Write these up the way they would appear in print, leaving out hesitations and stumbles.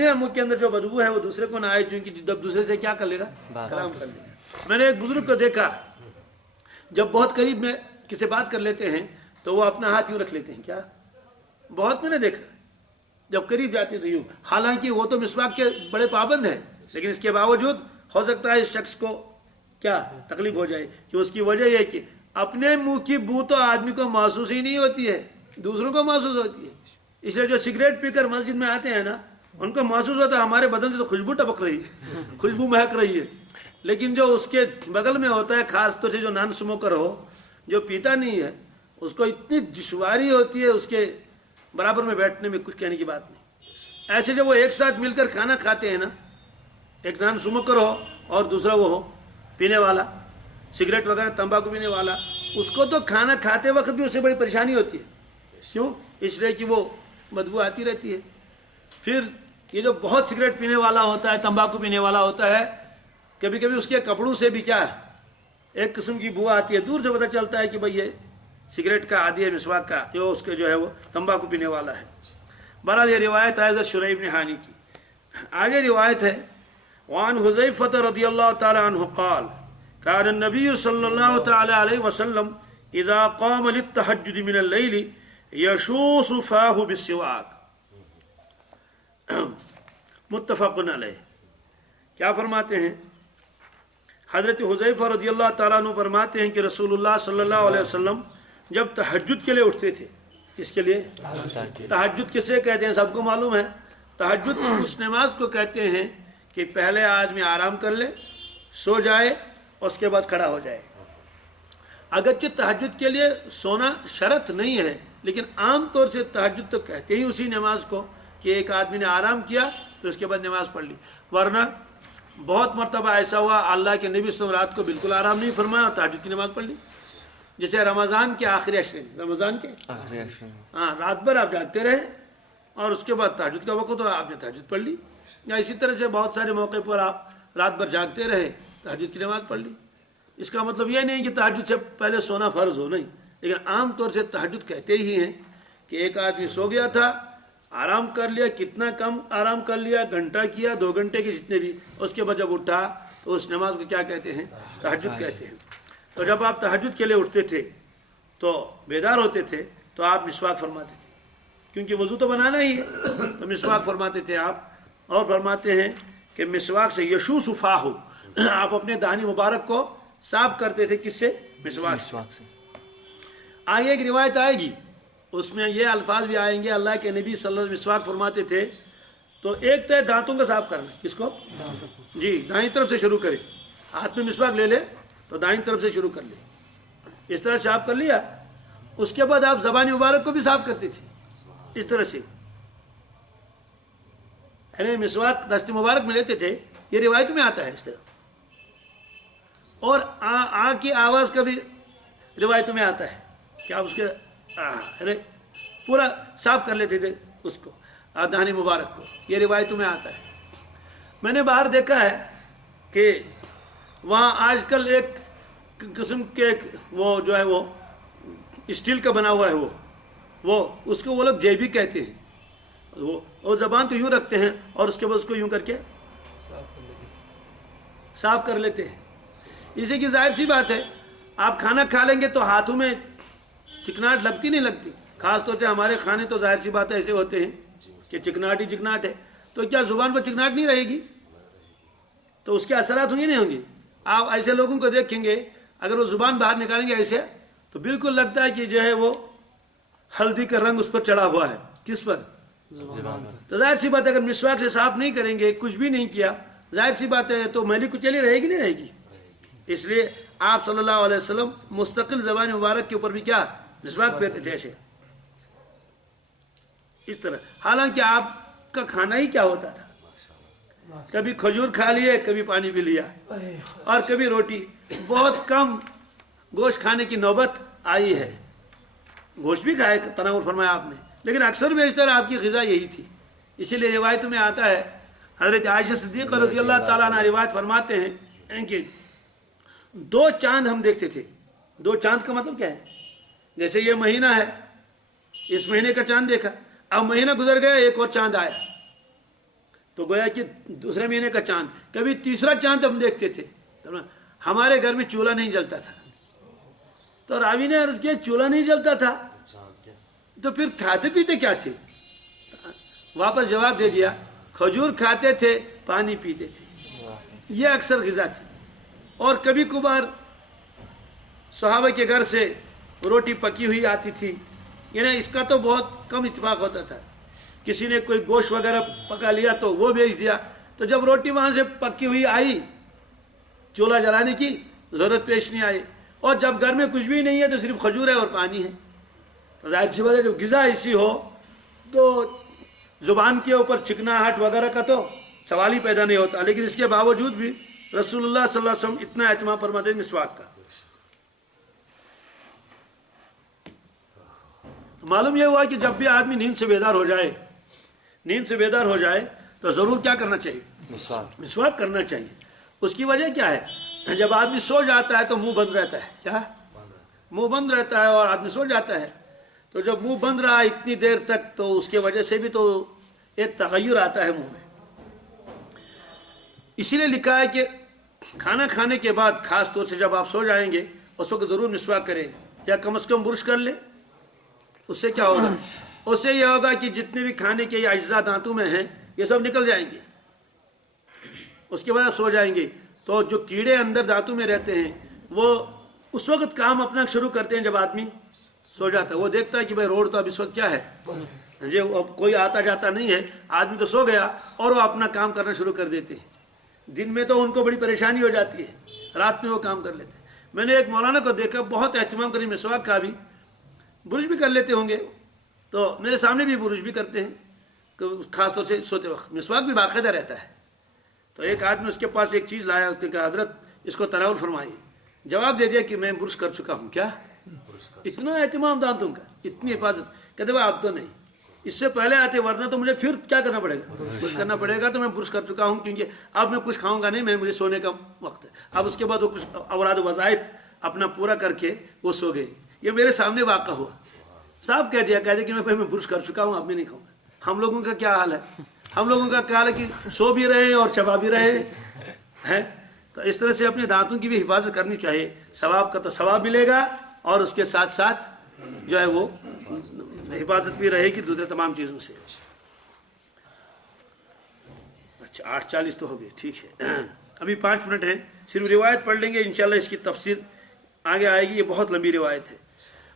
अपने मुंह के अंदर जो बदबू है वो दूसरे को ना आए, क्योंकि जब दूसरे से क्या कर लेगा, कलाम कर लेगा। मैंने एक बुजुर्ग को देखा, जब बहुत करीब में किसी बात कर लेते हैं तो वो अपना हाथ यूं रख लेते हैं। क्या बहुत मैंने देखा, जब करीब जाते तो यूं। हालांकि वो तो मिसवाक के बड़े पाबंद है, लेकिन इसके बावजूद हो सकता है इस शख्स को क्या तकलीफ हो जाए, कि उसकी वजह यह है कि अपने मुंह की बू तो आदमी को महसूस ही नहीं होती है, दूसरों को महसूस होती है। इसलिए जो सिगरेट पीकर मस्जिद में आते हैं ना, उनको महसूस होता है हमारे बदन से तो खुशबू टपक रही है, खुशबू महक रही है। लेकिन जो उसके बगल में होता है, खास तौर से जो नॉन स्मोकर हो, जो पीता नहीं है, उसको इतनी दुश्वारी होती है उसके बराबर में बैठने में, कुछ कहने की बात नहीं। ऐसे जब वो एक साथ मिलकर खाना खाते हैं ना, एक नॉन स्मोकर हो और दूसरा वो हो पीने वाला, सिगरेट वगैरह तंबाकू पीने वाला, उसको तो खाना खाते वक्त भी उससे बड़ी परेशानी होती है। क्यों? इसलिए कि वो बदबू आती रहती है। फिर ये जो बहुत सिगरेट पीने वाला होता है, तंबाकू पीने वाला होता है, कभी कभी उसके कपड़ों से भी क्या एक किस्म की बुआ आती है, दूर से पता चलता है कि भाई ये सिगरेट का आदी है, मिसवाक का, जो उसके जो है वो तंबाकू पीने वाला है। बहरहाल ये रिवायत है हज़रत शुरैह इब्न हानी की। आगे रिवायत है, वान हुज़ैफ़ा रज़ियल्लाहु तआला अन्हु क़ाल कान नबी सल्लल्लाहु तआला अलैहि वसल्लम इज़ा क़ाम लित्तहज्जुद मिनल लैली यशूसु फ़ाहु बिस्सिवाक। मुत्तफ़क़ुन अलैह। क्या फरमाते हैं? हज़रत हुज़ैफ़ा रज़ियल्लाहु तआला अन्हु फरमाते हैं कि रसूलुल्लाह सल्लल्लाहु अलैहि वसल्लम जब तहज्जुद के लिए उठते थे, किसके लिए? तहज्जुद किसे कहते हैं सबको मालूम है। तहज्जुद उस नमाज को कहते हैं कि पहले आदमी आराम कर ले, सो जाए, उसके बाद खड़ा हो जाए। अगरचे तहज्जुद के लिए सोना शर्त नहीं है, लेकिन आम तौर से तहज्जुद तो कहते ही उसी नमाज को कि एक आदमी ने आराम किया तो उसके बाद नमाज पढ़ ली। वरना बहुत मरतबा ऐसा हुआ अल्लाह के नबी सल्लल्लाहु अलैहि वसल्लम रात को बिल्कुल आराम नहीं फरमाया, तहज्जुद की नमाज पढ़ ली। जैसे रमज़ान के आखिरी अशरे, रमज़ान के हाँ, रात भर आप जागते रहे और उसके बाद तहज्जुद का वक़्त तो आपने तहज्जुद पढ़ ली। या इसी तरह से बहुत सारे मौके पर आप रात भर जागते रहे, तहज्जुद की नमाज पढ़ ली। इसका मतलब ये नहीं कि तहज्जुद से पहले सोना फ़र्ज हो, नहीं, लेकिन आम तौर से तहज्जुद कहते ही हैं कि एक आदमी सो गया था, आराम कर लिया, कितना कम आराम कर लिया, घंटा किया, 2 घंटे के जितने भी, उसके बाद जब उठा तो उस नमाज को क्या कहते हैं? तहज्जुद कहते हैं। तो जब आप तहज्जुद के लिए उठते थे तो बेदार होते थे तो आप मिसवाक फरमाते थे, क्योंकि वज़ू तो बनाना ही है, तो मिसवाक फरमाते थे आप। और फरमाते हैं कि मिसवाक से यशूसु फ़ाहु, आप अपने दानी मुबारक को साफ करते थे, किससे? मिसवाक से। आगे एक रिवायत आएगी, उसमें ये अल्फाज भी आएंगे, अल्लाह के नबी सल्लल्लाहु अलैहि वसल्लम मिसवाक फरमाते थे तो एक तो दांतों का साफ करना, किसको? जी, दाईं तरफ से शुरू करें। हाथ में मिसवाक ले ले तो दाईं तरफ से शुरू कर ले, इस तरह साफ कर लिया। उसके बाद आप ज़बानी मुबारक को भी साफ करते थे इस तरह से, यानी मिसवाक दस्ते मुबारक में लेते थे, ये रिवायत में आता है इस तरह। और आ की आवाज़ का भी रिवायत में आता है कि आप उसके पूरा साफ कर लेते थे उसको, दानी मुबारक को, ये रिवायतों में आता है। मैंने बाहर देखा है कि वहाँ आजकल एक किस्म के वो जो है वो स्टील का बना हुआ है, वो उसको वो लोग जेबी कहते हैं। वो ज़बान तो यूँ रखते हैं और उसके बाद उसको यूँ करके साफ कर लेते हैं। इसी की जाहिर सी बात है, आप खाना खा लेंगे तो हाथों में चिकनाहट लगती नहीं लगती। खास तौर से हमारे खाने तो जाहिर सी बात ऐसे होते हैं कि चिकनाहट ही चिकनाहट है, तो क्या ज़ुबान पर चिकनाहट नहीं रहेगी? तो उसके असरात होंगे नहीं होंगे? आप ऐसे लोगों को देखेंगे, अगर वो ज़ुबान बाहर निकालेंगे ऐसे तो बिल्कुल लगता है कि जो है वो हल्दी का रंग उस पर चढ़ा हुआ है। किस पर? ज़ुबान पर। तो जाहिर सी बात है, अगर मिसवाक से साफ नहीं करेंगे, कुछ भी नहीं किया, जाहिर सी बात है तो मैली कुचैली रहेगी नहीं रहेगी। इसलिए आप सल्लल्लाहु अलैहि वसल्लम मुस्तकिल ज़बान मुबारक के ऊपर भी क्या मिसवाक फेरते थे ऐसे, इस तरह। हालांकि आपका खाना ही क्या होता था, कभी खजूर खा लिए, कभी पानी पी लिया, और कभी रोटी। बहुत कम गोश्त खाने की नौबत आई है। गोश्त भी खाए, तनावुर फरमाया आपने, लेकिन अक्सर बेशतर आपकी ग़िज़ा यही थी। इसीलिए रिवायत में आता है, हज़रत आयशा सिद्दीक़ा रज़ियल्लाहु ताला अन्हा रिवायत फरमाते हैं कि 2 चांद हम देखते थे। 2 चांद का मतलब क्या है? जैसे ये महीना है, इस महीने का चांद देखा, अब महीना गुजर गया, एक और चांद आया, تو گویا کہ دوسرے مہینے کا چاند، کبھی تیسرا چاند ہم دیکھتے تھے، ہمارے گھر میں چولہا نہیں جلتا تھا. تو راوی نے عرض کیا چولہا نہیں جلتا تھا تو پھر کھاتے پیتے کیا تھے؟ واپس جواب دے دیا کھجور کھاتے تھے، پانی پیتے تھے، یہ اکثر غذا تھی. اور کبھی کبھار صحابہ کے گھر سے روٹی پکی ہوئی آتی تھی، یعنی اس کا تو بہت کم اتفاق ہوتا تھا. کسی نے کوئی گوشت وغیرہ پکا لیا تو وہ بھیج دیا. تو جب روٹی وہاں سے پکی ہوئی آئی، چولہا جلانے کی ضرورت پیش نہیں آئی، اور جب گھر میں کچھ بھی نہیں ہے تو صرف کھجور ہے اور پانی ہے. ظاہر سی بات ہے جب غذا ایسی ہو تو زبان کے اوپر چکناہٹ وغیرہ کا تو سوال ہی پیدا نہیں ہوتا. لیکن اس کے باوجود بھی رسول اللہ صلی اللہ علیہ وسلم اتنا اہتمام فرماتے ہیں مسواک کا. معلوم یہ ہوا کہ جب بھی آدمی نیند سے بیدار ہو جائے تو ضرور کیا کرنا چاہیے؟ مسواک کرنا چاہیے. اس کی وجہ کیا ہے؟ جب آدمی سو جاتا ہے تو منہ بند رہتا ہے. کیا منہ بند رہتا ہے اور آدمی سو جاتا ہے. تو جب منہ بند رہا اتنی دیر تک تو اس کے وجہ سے بھی تو ایک تغیر آتا ہے منہ میں. اسی لیے لکھا ہے کہ کھانا کھانے کے بعد خاص طور سے جب آپ سو جائیں گے اس وقت ضرور مسواک کریں، یا کم از کم برش کر لیں. اس سے کیا ہوگا؟ اس سے یہ ہوگا کہ جتنے بھی کھانے کے اجزاء دانتوں میں ہیں یہ سب نکل جائیں گے. اس کے بعد سو جائیں گے تو جو کیڑے اندر دانتوں میں رہتے ہیں وہ اس وقت کام اپنا شروع کرتے ہیں جب آدمی سو جاتا ہے. وہ دیکھتا ہے کہ بھائی روڈ تو اب اس وقت کیا ہے، جی اب کوئی آتا جاتا نہیں ہے، آدمی تو سو گیا، اور وہ اپنا کام کرنا شروع کر دیتے ہیں. دن میں تو ان کو بڑی پریشانی ہو جاتی ہے، رات میں وہ کام کر لیتے ہیں. میں نے ایک مولانا کو دیکھا بہت اہتمام کریں مسواک کا بھی، برش بھی کر لیتے ہوں گے، تو میرے سامنے بھی برش بھی کرتے ہیں خاص طور سے سوتے وقت. مسواک بھی باقاعدہ رہتا ہے. تو ایک آدمی اس کے پاس ایک چیز لایا، اس نے کہا حضرت اس کو تناول فرمائیے. جواب دے دیا کہ میں برش کر چکا ہوں. کیا اتنا اہتمام دانتوں کا، اتنی حفاظت؟ کہتے بھائی آپ تو نہیں، اس سے پہلے آتے، ورنہ تو مجھے پھر کیا کرنا پڑے گا؟ برش کرنا پڑے گا. تو میں برش کر چکا ہوں کیونکہ اب میں کچھ کھاؤں گا نہیں، مجھے سونے کا وقت ہے. اب اس کے بعد وہ کچھ اوراد و وظائف اپنا پورا کر کے وہ سو گئے. یہ میرے سامنے واقع ہوا. صاحب کہہ دیا کہ میں برش کر چکا ہوں، اب میں نہیں کھاؤں گا. ہم لوگوں کا کیا حال ہے؟ ہم لوگوں کا کیا حال ہے کہ سو بھی رہے اور چبا بھی رہے ہیں. تو اس طرح سے اپنے دانتوں کی بھی حفاظت کرنی چاہیے. ثواب کا تو ثواب ملے گا، اور اس کے ساتھ ساتھ جو ہے وہ حفاظت بھی رہے گی دوسرے تمام چیزوں سے. اچھا 8:40 تو ہو گئے، ٹھیک ہے. ابھی 5 منٹ ہیں، صرف روایت پڑھ لیں گے، انشاءاللہ اس کی تفسیر آگے آئے گی. یہ بہت لمبی روایت ہے.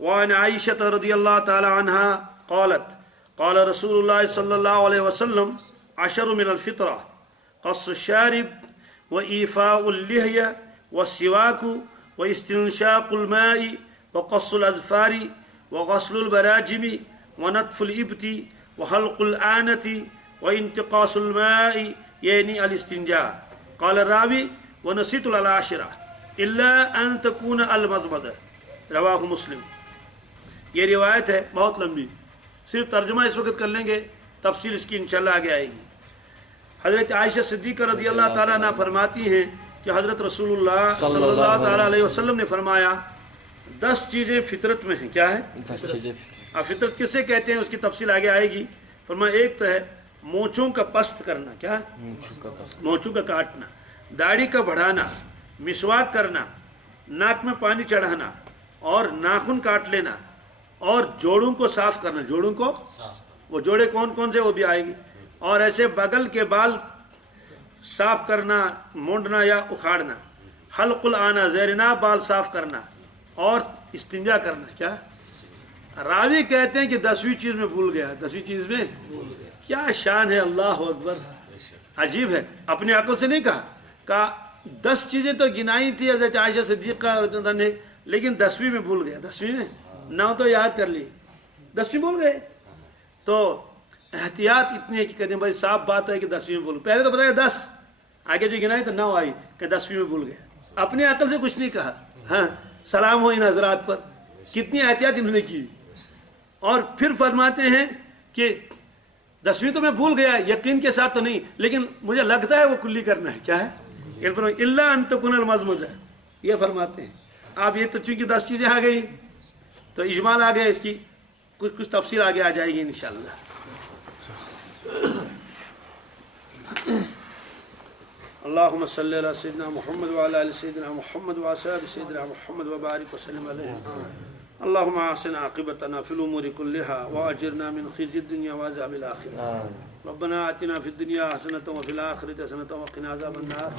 وعن عائشة رضی اللہ تعالی عنہ قالت قال رسول اللہ صلی اللہ علیہ وسلم 10 من الفطرة قص الشارب وإيفاء اللحية والسواك واستنشاق الماء وقص الأظفار وغسل البراجم ونتف الإبط وحلق الآنة وانتقاص الماء يعني الاستنجاء. قال الراوي ونسيت العاشرة إلا أن تكون المضمضة. رواہ مسلم. یہ روایت ہے بہت لمبی، صرف ترجمہ اس وقت کر لیں گے، تفصیل اس کی انشاءاللہ آگے آئے گی. حضرت عائشہ صدیقہ رضی اللہ تعالیٰ عنہ فرماتی ہیں کہ حضرت رسول اللہ صلی اللہ تعالیٰ علیہ وسلم نے فرمایا 10 چیزیں فطرت میں ہیں. کیا ہے؟ فطرت کسے کہتے ہیں اس کی تفصیل آگے آئے گی. فرمایا ایک تو ہے مونچھوں کا پست کرنا. کیا؟ مونچھوں کا کاٹنا، داڑھی کا بڑھانا، مسواک کرنا، ناک میں پانی چڑھانا، اور ناخن کاٹ لینا، اور جوڑوں کو صاف کرنا. جوڑوں کو، وہ جوڑے کون کون سے وہ بھی آئے گی. اور ایسے بغل کے بال صاف کرنا، مونڈنا یا اکھاڑنا. حلق الآنا، زیرناب بال صاف کرنا، اور استنجا کرنا. کیا؟ راوی کہتے ہیں کہ 10ویں چیز میں بھول گیا. 10ویں چیز میں کیا شان ہے، اللہ اکبر. عجیب ہے، اپنے عقل سے نہیں کہا 10 چیزیں تو گنائی تھی حضرت عائشہ صدیقہ نے، لیکن 10ویں میں بھول گیا. 10ویں میں 9 تو یاد کر لی، 10ویں بھول گئے. تو احتیاط اتنی ہے کہ کہتے ہیں بھائی صاف بات ہے کہ 10ویں میں بھول. پہلے تو بتایا 10، آگے جو گنائی تو 9 آئی کہ 10ویں میں بھول گیا. اپنے عقل سے کچھ نہیں کہا. ہاں سلام ہو ان حضرات پر، کتنی احتیاط انہوں نے کی. اور پھر فرماتے ہیں کہ 10ویں تو میں بھول گیا، یقین کے ساتھ تو نہیں، لیکن مجھے لگتا ہے وہ کلی کرنا ہے. کیا ہے؟ اللہ ان تکون المضمضہ، یہ فرماتے ہیں. آپ یہ تو چونکہ 10 چیزیں آ گئی تو اجمال آ گیا، اس کی کچھ تفصیل آگے آ جائے گی انشاءاللہ. اللهم صل على سيدنا محمد وعلى ال سيدنا محمد واصحاب سيدنا محمد وبارك وسلم عليه. اللهم احسن عاقبتنا في الامور كلها واجرنا من خزي الدنيا وعذاب الاخره. ربنا آتنا في الدنيا حسنة وفي الآخرة حسنة وقنا عذاب النار.